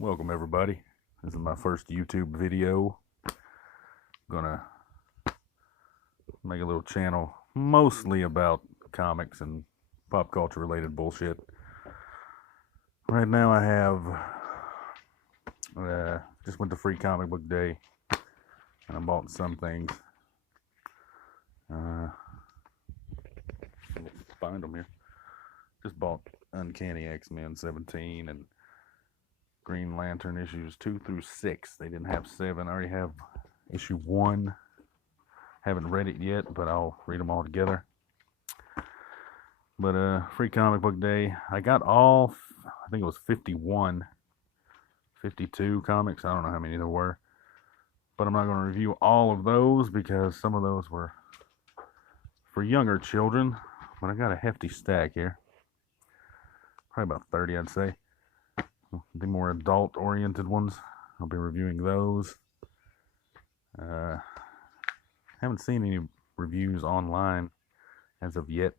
Welcome everybody. This is my first YouTube video. Gonna make a little channel mostly about comics and pop culture related bullshit. Right now I have just went to Free Comic Book Day and I bought some things. Find them here. Just bought Uncanny X-Men 17 and Green Lantern issues 2 through 6. They didn't have 7. I already have issue 1. Haven't read it yet, but I'll read them all together. But Free Comic Book Day, I got all, I think it was 52 comics. I don't know how many there were. But I'm not going to review all of those because some of those were for younger children. But I got a hefty stack here. Probably about 30, I'd say. The more adult-oriented ones, I'll be reviewing those. Haven't seen any reviews online as of yet.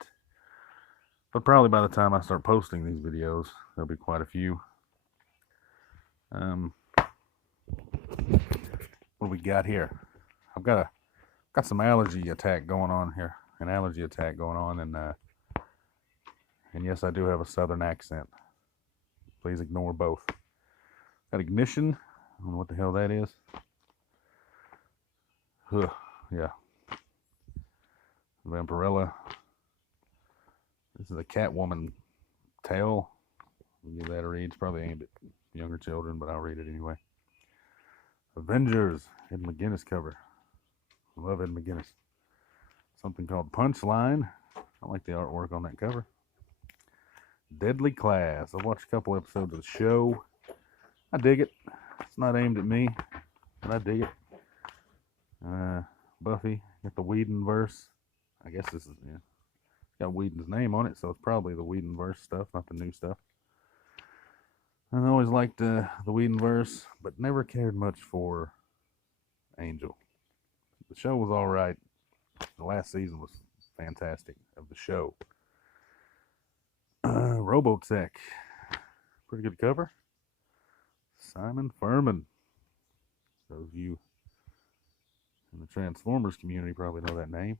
But probably by the time I start posting these videos, there'll be quite a few. What do we got here? I've got some allergy attack going on here. An allergy attack going on, and yes, I do have a southern accent. Please ignore both. Got Ignition. I don't know what the hell that is. Yeah. Vampirella. This is a Catwoman tale. I'll give that a read. It's probably aimed at younger children, but I'll read it anyway. Avengers. Ed McGuinness cover. I love Ed McGuinness. Something called Punchline. I like the artwork on that cover. Deadly Class. I've watched a couple episodes of the show. I dig it. It's not aimed at me, but I dig it. Buffy. Got the Whedonverse. I guess this is, yeah. It's got Whedon's name on it, so it's probably the Whedonverse stuff, not the new stuff. I always liked the Whedonverse, but never cared much for Angel. The show was alright. The last season was fantastic of the show. Robotech. Pretty good cover. Simon Furman. Those of you in the Transformers community probably know that name.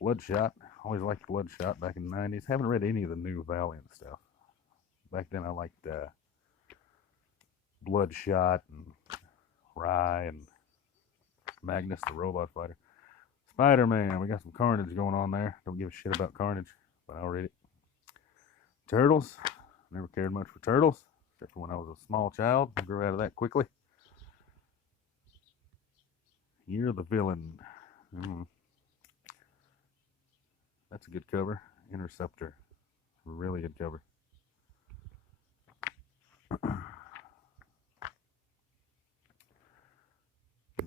Bloodshot. Always liked Bloodshot back in the 90s. Haven't read any of the new Valiant stuff. Back then I liked Bloodshot and Rye and Magnus the Robot Fighter. Spider-Man, we got some Carnage going on there. Don't give a shit about Carnage, but I'll read it. Turtles, never cared much for Turtles, except for when I was a small child. I grew out of that quickly. Year of the Villian. That's a good cover. Interceptor, really good cover.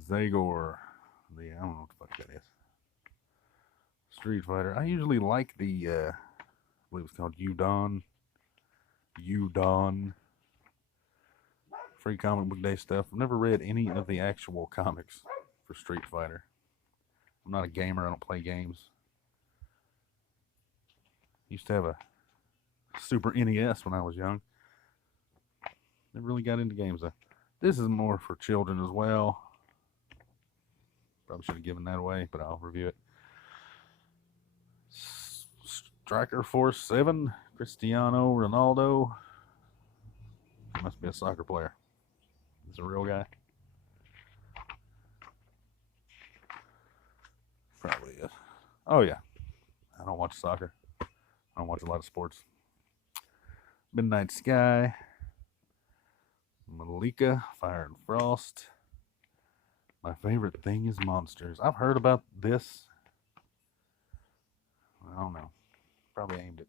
Zagor, I don't know what the fuck that is. Street Fighter. I usually like the, I believe it's called Udon. Free Comic Book Day stuff. I've never read any of the actual comics for Street Fighter. I'm not a gamer. I don't play games. Used to have a Super NES when I was young. Never really got into games though. This is more for children as well. Probably should have given that away, but I'll review it. Striker Force 7, Cristiano Ronaldo. Must be a soccer player. Is this a real guy? Probably is. Oh yeah. I don't watch soccer. I don't watch a lot of sports. Midnight Sky. Malika, Fire and Frost. My favorite thing is monsters. I've heard about this. I don't know. Probably aimed at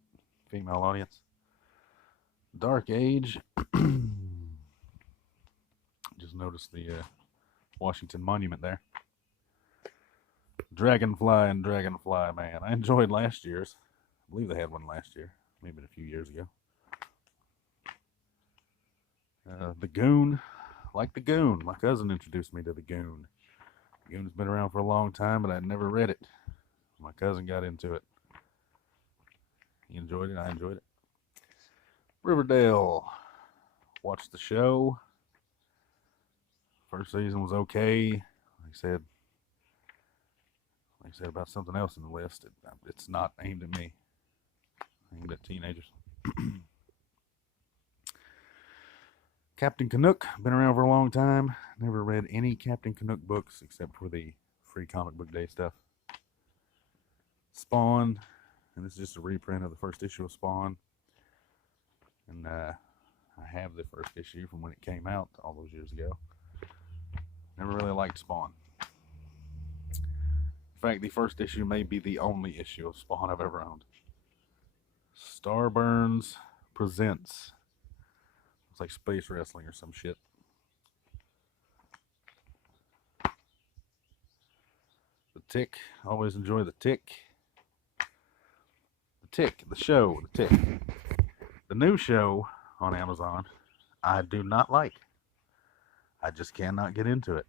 female audience. Dark Age. Just noticed the Washington Monument there. Dragonfly and Dragonflyman. I enjoyed last year's. I believe they had one last year. Maybe a few years ago. The Goon. Like the Goon. My cousin introduced me to the Goon. Goon's been around for a long time, but I'd never read it. My cousin got into it. He enjoyed it. I enjoyed it. Riverdale. Watched the show. First season was okay. Like I said about something else in the list. It's not aimed at me. Aimed at teenagers. Captain Canuck, been around for a long time. Never read any Captain Canuck books except for the free comic book day stuff. Spawn, and this is just a reprint of the first issue of Spawn. And I have the first issue from when it came out all those years ago. Never really liked Spawn. In fact, the first issue may be the only issue of Spawn I've ever owned. Starburns Presents. It's like space wrestling or some shit. The Tick. Always enjoy The Tick. The Tick. The show. The Tick. The new show on Amazon, I do not like. I just cannot get into it.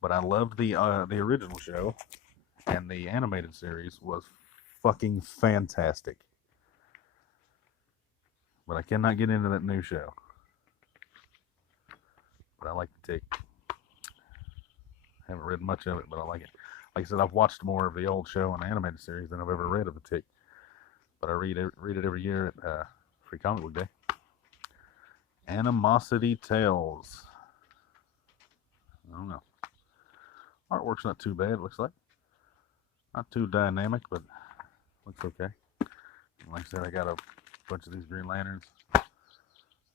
But I loved the original show, and the animated series was fucking fantastic. But I cannot get into that new show. But I like The Tick. Haven't read much of it, but I like it. Like I said, I've watched more of the old show and animated series than I've ever read of The Tick. But I read it every year at Free Comic Book Day. Animosity Tales. I don't know. Artwork's not too bad, it looks like. Not too dynamic, but looks okay. Like I said, I got a bunch of these Green Lanterns.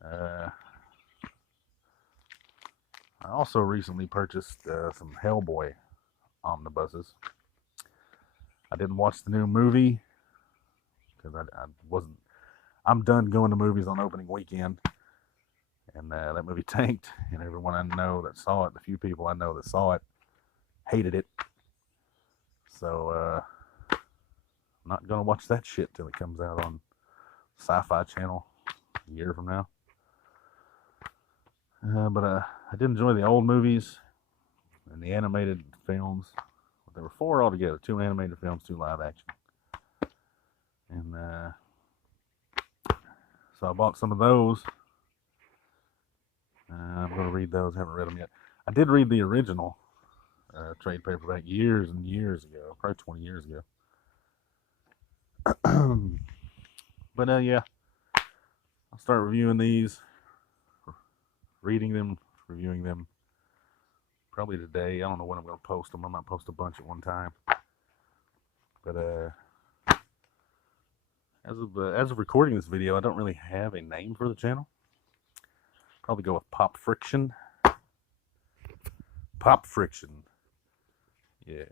I also recently purchased some Hellboy omnibuses. I didn't watch the new movie because I wasn't. I'm done going to movies on opening weekend, and that movie tanked. And everyone I know that saw it, the few people I know that saw it, hated it. So I'm not gonna watch that shit till it comes out on Sci-Fi Channel a year from now. But I did enjoy the old movies and the animated films. There were 4 altogether: 2 animated films, 2 live action. And so I bought some of those. I'm going to read those. I haven't read them yet. I did read the original trade paperback years and years ago, probably 20 years ago. But yeah, I'll start reviewing these, reading them, reviewing them probably today. I don't know when I'm going to post them. I might post a bunch at one time. But as of recording this video, I don't really have a name for the channel. Probably go with Pop Friction. Pop Friction. Yeah,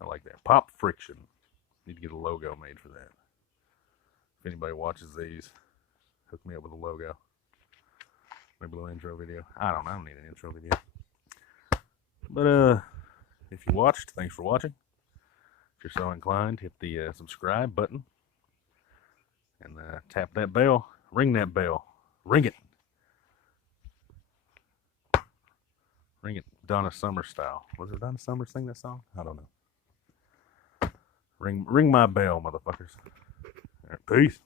I like that. Pop Friction. Need to get a logo made for that. If anybody watches these, hook me up with a logo. Maybe a little intro video. I don't need an intro video. But if you watched, thanks for watching. If you're so inclined, hit the subscribe button. And tap that bell. Ring that bell. Ring it. Ring it. Donna Summer style. Was it Donna Summer sing that song? I don't know. Ring my bell, motherfuckers. All right, peace.